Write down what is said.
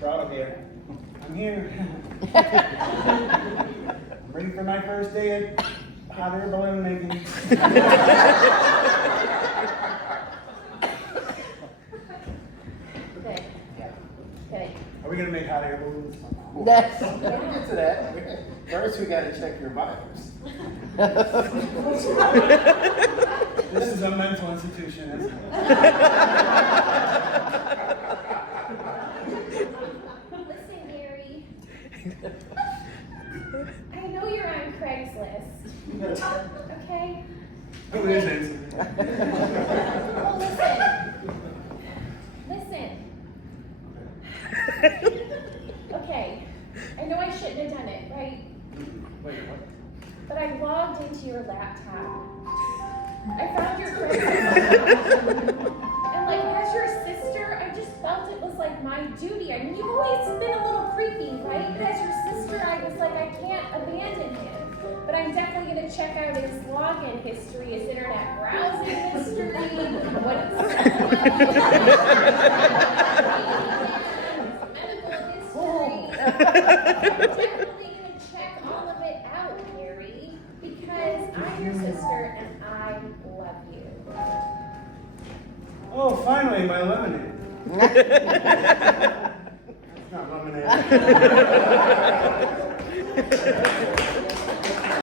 Proud of you. I'm here. I'm ready for my first day at hot air balloon making. Okay. Okay. Are we gonna make hot air balloons? We'll get to that. First, we gotta check your vitals. This is a mental institution, isn't it? Listen, Gary. I know you're on Craigslist. Okay? Who isn't? Well, listen. Okay. I know I shouldn't have done it, right? Wait, what? But I logged into your laptop. I found your Craigslist. And like, as your sister, I just felt it was like my duty. I mean, you've always been a little creepy, right? But as your sister, I was like, I can't abandon him. But I'm definitely going to check out his login history, his internet browsing history, what he's medical history. I'm definitely going to check all of it out, Gary, because I'm your sister and I love you. Oh, finally, my lemonade. It's not lemonade.